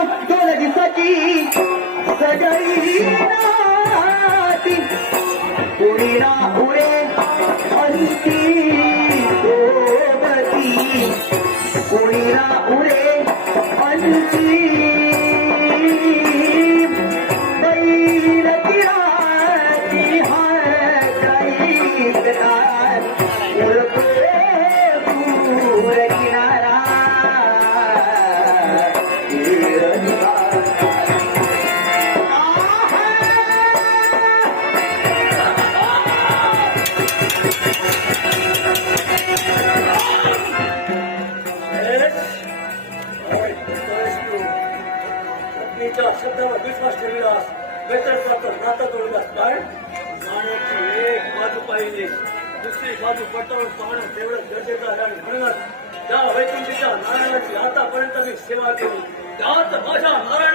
दोन दिवसाची सजई राती कोणी ना उरे अंती सोबती कोणी ना उरे अंती बैल किराती हाय काही करार दूर किनारा शब्दावर विश्वास ठेवलास बेतरचा नाता तोडलास काय नाण्याची एक बाजू पाहिली दुसरी बाजू पटवून पाहणं तेवढं गरजेचं आहे आणि म्हणूनच त्या वैकुंठीच्या नारायणाची आतापर्यंत मी सेवा केली त्यात माझ्या नारायण